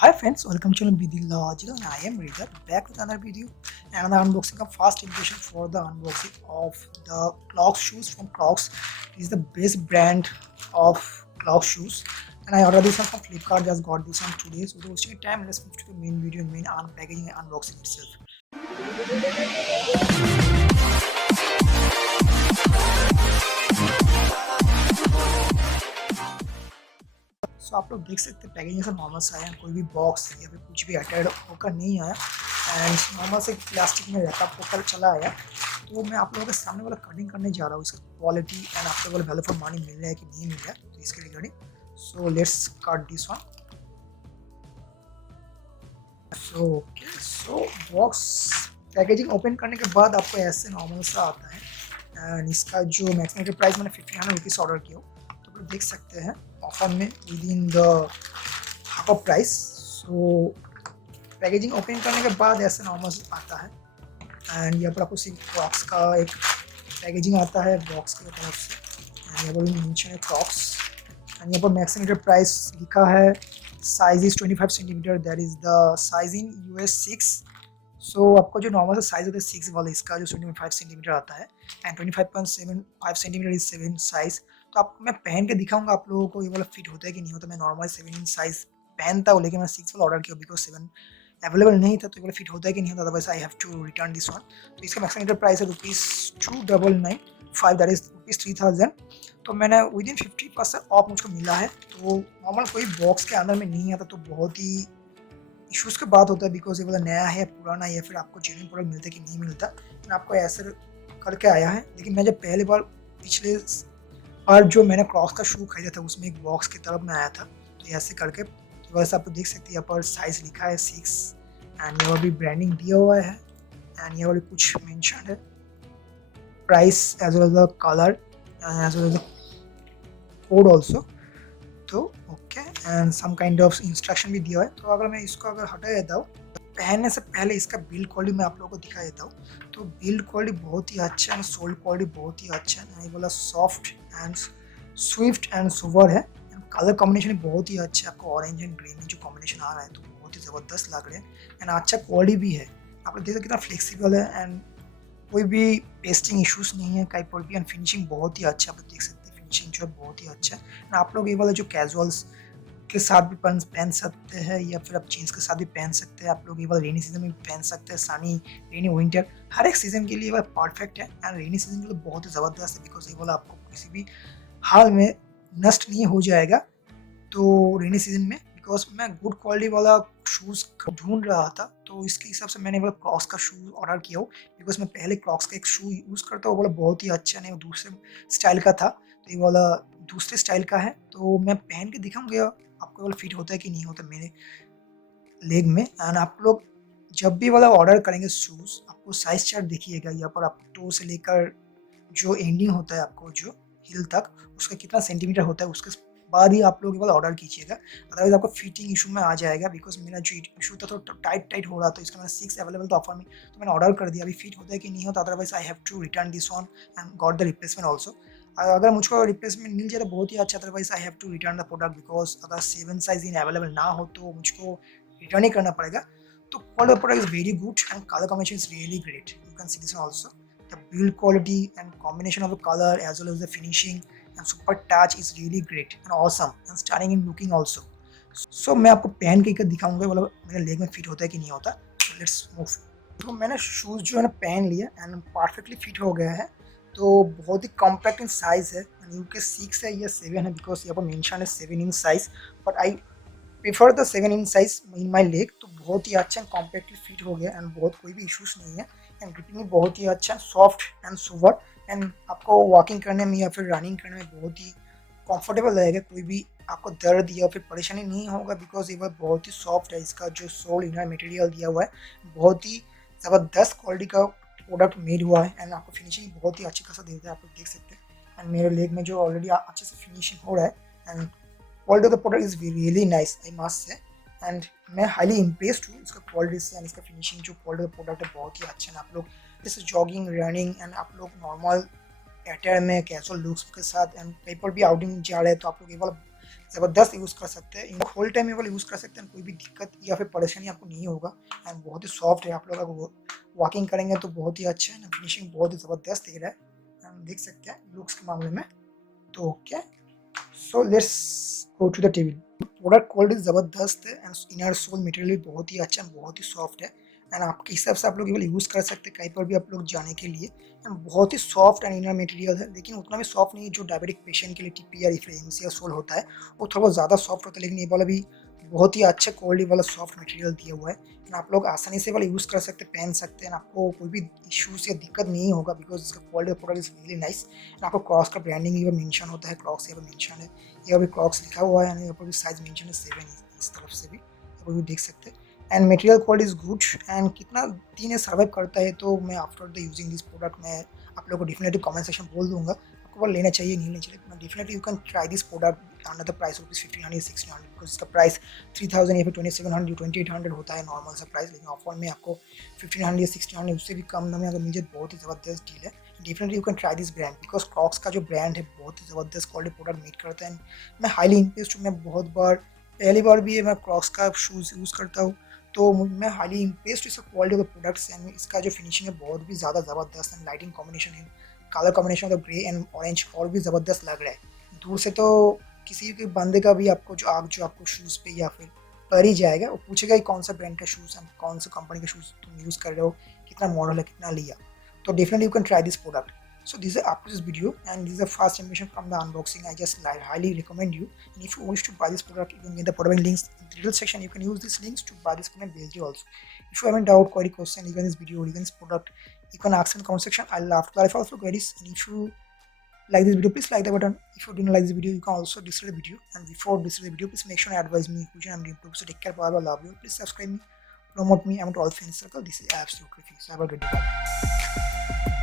Hi friends, welcome to BD Logical and I am Rida back with another video and another unboxing of fast impression for the unboxing of the Clogs shoes from Crocs. It is the best brand of Clogs shoes and I ordered this one from Flipkart, just got this one today. So without wasting time, let's move to the main video, main unpackaging and unboxing itself. सो आप लोग देख सकते हैं packaging से normal सा आया, कोई भी बॉक्स या फिर कुछ भी अटैच होकर नहीं आया एंड नॉर्मल से प्लास्टिक में रैप होकर चला आया। तो मैं आप लोगों के सामने वाला कटिंग करने जा रहा हूँ, इसका क्वालिटी एंड आप लोगों को वैल्यू फॉर मनी मिल रहा है कि नहीं मिल रहा है, तो इसके regarding so let's cut this one. So box packaging open करने के बाद आपको ऐसे नॉर्मल सा आता है एंड इसका जो मैक्सिमम प्राइस मैंने 1500 रुपीज़ ऑर्डर किया, तो आप देख सकते हैं ऑफर में with in the half of price. So packaging open करने के बाद ऐसे नॉर्मल आता है एंड यहाँ पर आपको सिर्फ क्रॉक्स का एक पैकेजिंग आता है बॉक्स की तरफ से एंड यहाँ पर मेंशन है क्रॉक्स एंड यहाँ पर मैक्सिमम प्राइस लिखा है। Size is 25 centimetre, that is the size in US 6। सो आपको जो नॉर्मल सा साइज होता है 6 वाला, इसका जो 25 सेंटीमीटर आता है एंड 25.75 सेंटीमीटर इज 7 साइज। तो आपको मैं पहन के दिखाऊंगा आप लोगों को ये वाला फिट होता है कि नहीं होता। मैं नॉर्मल 7 इंच साइज पहनता हूँ, लेकिन मैं 6 वाला ऑर्डर किया बिकॉज 7 अवेलेबल नहीं था, तो ये वाला फिट होता है कि नहीं होता, otherwise I have to return this one. तो इसका मैक्सिमम प्राइस है ₹2995, दैट इज ₹3000। तो मैंने विद इन 50% ऑफ मुझको मिला है। तो नॉर्मल कोई बॉक्स के अंदर में नहीं आता तो बहुत ही इश्यूज़ के बात होता है बिकॉज ये वाला नया है पुराना है या फिर आपको जेन्युइन प्रोडक्ट मिलता है कि नहीं मिलता। तो आपको ऐसे करके आया है, लेकिन मैं जब पहले बार पिछले बार जो मैंने क्रॉक्स का शू खरीदा था उसमें एक बॉक्स की तरफ में आया था, तो ऐसे करके तो वैसे आप देख सकते हैं यहाँ पर साइज लिखा है 6 एंड यहाँ पर भी ब्रांडिंग दिया हुआ है एंड यहाँ पर कुछ मेंशन है price as well as the colour as well as the code also. तो okay and some kind of instruction भी दिया है। तो अगर मैं इसको हटा देता हूँ, पहनने से पहले इसका बिल्ड क्वालिटी मैं आप लोगों को दिखा देता हूँ। तो बिल्ड क्वालिटी बहुत ही अच्छा है, सोल्ड क्वालिटी बहुत ही अच्छा है, ये वाला सॉफ्ट एंड स्विफ्ट एंड सुवर है एंड कलर कॉम्बिनेशन बहुत ही अच्छा है। आपको ऑरेंज एंड ग्रीन में जो कॉम्बिनेशन आ रहा है तो बहुत ही ज़बरदस्त लग रहे हैं एंड अच्छा क्वालिटी भी है। आप लोग देख सकते कितना फ्लेक्सीबल है एंड कोई भी पेस्टिंग इशूज़ नहीं है कहीं पर भी एंड फिनिशिंग बहुत ही अच्छा, आप लोग देख सकते हैं फिनिशिंग जो है बहुत ही अच्छा है एंड आप लोग ये वाला जो कैजुअल्स के साथ भी पहन सकते हैं या फिर आप जीन्स के साथ भी पहन सकते हैं। आप लोग ये वाला रेनी सीजन में भी पहन सकते हैं, सनी रेनी विंटर हर एक सीज़न के लिए ये वाला परफेक्ट है एंड रेनी सीजन के लिए बहुत ही ज़बरदस्त है बिकॉज ये वाला आपको किसी भी हाल में नष्ट नहीं हो जाएगा। तो रेनी सीजन में बिकॉज मैं गुड क्वालिटी वाला शूज़ ढूंढ रहा था, तो इसके हिसाब से मैंने वाला क्रॉक्स का शूज़ ऑर्डर किया हो बिकॉज मैं पहले क्रॉक्स का एक शू यूज़ करता हूँ, वो वाला बहुत ही अच्छा नहीं, वो दूसरे स्टाइल का था, तो ये वाला दूसरे स्टाइल का है। तो मैं पहन के दिखाऊंगा आपको वाला फिट होता है कि नहीं होता मेरे लेग में। एंड आप लोग जब भी वाला ऑर्डर करेंगे शूज़, आपको साइज चार्ट देखिएगा, यहाँ पर आप टो से लेकर जो एंडिंग होता है आपको जो हिल तक उसका कितना सेंटीमीटर होता है उसके बाद ही आप लोग ये वाला ऑर्डर कीजिएगा, अदरवाइज आपको फिटिंग इशू में आ जाएगा। बिकॉज मेरा जो इशू था तो टाइट हो रहा था, इसका मैंने 6 अवेलेबल था ऑफर में, तो मैंने ऑर्डर कर दिया। अभी फिट होता है कि नहीं होता, otherwise I have to return this one and got the replacement also. अगर मुझको रिप्लेसमेंट मिल जाए तो बहुत ही अच्छा, otherwise I have to return the product because अगर 7 साइज इन अवेलेबल ना हो तो मुझको रिटर्न ही करना पड़ेगा। तो quality of product is very good and colour combination is really great, you can see this also. The build quality and combination of the color as well as the finishing and super touch is really great and awesome and stunning in looking also. So मैं आपको पहन के दिखाऊंगा वाला मेरे leg में fit होता है कि नहीं होता। So let's move. तो मैंने शूज़ जो है ना पहन लिया एंड परफेक्टली फिट हो गया है। तो बहुत ही कॉम्पैक्ट इन साइज़ है, UK 6 है या 7 है बिकॉज यहाँ पर मेंशन है 7 inch size, but I prefer the 7 inch size in my leg. तो बहुत ही अच्छा एंड कॉम्पैक्टली फिट हो गया एंड बहुत कोई भी इशूज़ नहीं है एंड ग्रिपिंग भी बहुत ही अच्छा, सॉफ्ट एंड सुवर एंड आपको वॉकिंग करने में या फिर रनिंग करने में बहुत ही कंफर्टेबल रहेगा। कोई भी आपको दर्द या फिर परेशानी नहीं होगा बिकॉज ये बहुत ही सॉफ्ट है। इसका जो सोल इनर मटेरियल दिया हुआ है बहुत ही ज़बरदस्त क्वालिटी का प्रोडक्ट मेड हुआ है एंड आपको फिनिशिंग बहुत ही अच्छी खासा देता है, आप लोग देख सकते हैं। एंड मेरे लेग में जो ऑलरेडी अच्छे से फिनिशिंग हो रहा है and quality of the product is really nice, I must say. And मैं हाईली इम्प्रेस्ड हूँ इसका क्वालिटी से एंड इसका फिनिशिंग जो क्वालिटी ऑफ प्रोडक्ट है बहुत ही अच्छा है। आप लोग जैसे जॉगिंग रनिंग एंड आप लोग नॉर्मल अटायर में कैजुअल लुक्स के साथ एंड कहीं पर भी आउटिंग जा रहे हैं तो आप लोग ये वाला ज़बरदस्त यूज़ कर सकते हैं, होल टाइम ये वाला यूज़ कर सकते हैं, कोई भी दिक्कत या फिर परेशानी आपको नहीं होगा। एंड बहुत ही सॉफ्ट है, आप लोग अगर वॉकिंग करेंगे तो बहुत ही अच्छा है ना, फिनिशिंग बहुत ही ज़बरदस्त दे रहा है, हम देख सकते हैं लुक्स के मामले में। तो okay, so let's go to the table. Product quality ज़बरदस्त है एंड इनर सोल मटेरियल भी बहुत ही अच्छा है, बहुत ही सॉफ्ट है। एंड आपके हिसाब से आप लोग ये वाला यूज़ कर सकते हैं कहीं पर भी आप लोग जाने के लिए। एंड बहुत ही सॉफ्ट एंड इनर मटेरियल है, लेकिन उतना भी सॉफ्ट नहीं है जो डायबिटिक पेशेंट के लिए टीपी या रिफ्रेंस या सोल होता है, वो थोड़ा बहुत ज़्यादा सॉफ्ट होता है। लेकिन ये वाला भी बहुत ही अच्छा क्वालिटी वाला सॉफ्ट मटेरियल दिया हुआ है एंड आप लोग आसानी से वाला यूज़ कर सकते हैं, पहन सकते हैं, आपको कोई भी इश्यूज या दिक्कत नहीं होगा बिकॉज इसका quality product is really nice. And आपको क्रॉक्स का ब्रांडिंग यहाँ पर मेंशन होता है, क्रॉक्स यहाँ पर मेंशन है, यहाँ पर क्रॉक्स लिखा हुआ है, यहाँ पर भी साइज मेंशन है 7 इस तरफ से भी, यहाँ पर भी देख सकते हैं। And material quality is good and कितना दिन सर्वाइव करता है, तो मैं after the using this product मैं आप लोगों को डेफिनेटली कमेंट सेक्शन बोल दूंगा आपको वो लेना चाहिए नहीं लेना चाहिए। Definitely you can try this product under the price rupees 1500 1600, because इसका प्राइस 3000 या फिर 2700 2800 होता है नॉर्मल सा प्राइस, लेकिन ऑफर में आपको 1500 या 1600 उससे भी कम दाम में अगर मिल जाए बहुत ही ज़बरदस्त डील है। Definitely you can try this brand because Crocs का जो ब्रांड है बहुत ही ज़बरदस्त क्वालिटी प्रोडक्ट मेक करता है। मैं हाईली इम्प्रेस्ड हूँ, मैं बहुत बार पहली बार भी है मैं क्रॉक्स का शूज़ यूज़ करता हूँ, तो मैं हाईली इम्प्रेस्ड इसका quality of the products and इसका जो फिनिशिंग है बहुत भी ज़्यादा ज़बरदस्त एंड लाइटिंग कॉम्बिनेशन है, colour combination of grey and orange और भी ज़बरदस्त लग रहा है। दूर से तो किसी के बंदे का भी आपको जो आपको शूज़ पे या फिर पर ही जाएगा, वो पूछेगा कि कौन सा ब्रांड का शूज़ एंड कौन सा कंपनी का शूज़ तुम यूज़ कर रहे हो, कितना मॉडल है, कितना लिया। तो definitely you can try this product. So this is up to this video and this is a fast animation from the unboxing. I just highly recommend you, and if you wish to buy this product you can get the product links in the detail section. You can use these links to buy this product basically also. If you have any doubt, query, question, even this video or even this product, you can ask in the comment section. I'll love to clarify also queries. And if you like this video, please like the button. If you didn't like this video, you can also dislike the video. And before dislike the video, please make sure you advise me which I'm doing. So take care, bye bye, love you. Please subscribe me, promote me. I'm to all friends circle. This is absolutely free. So have a good day. Bye.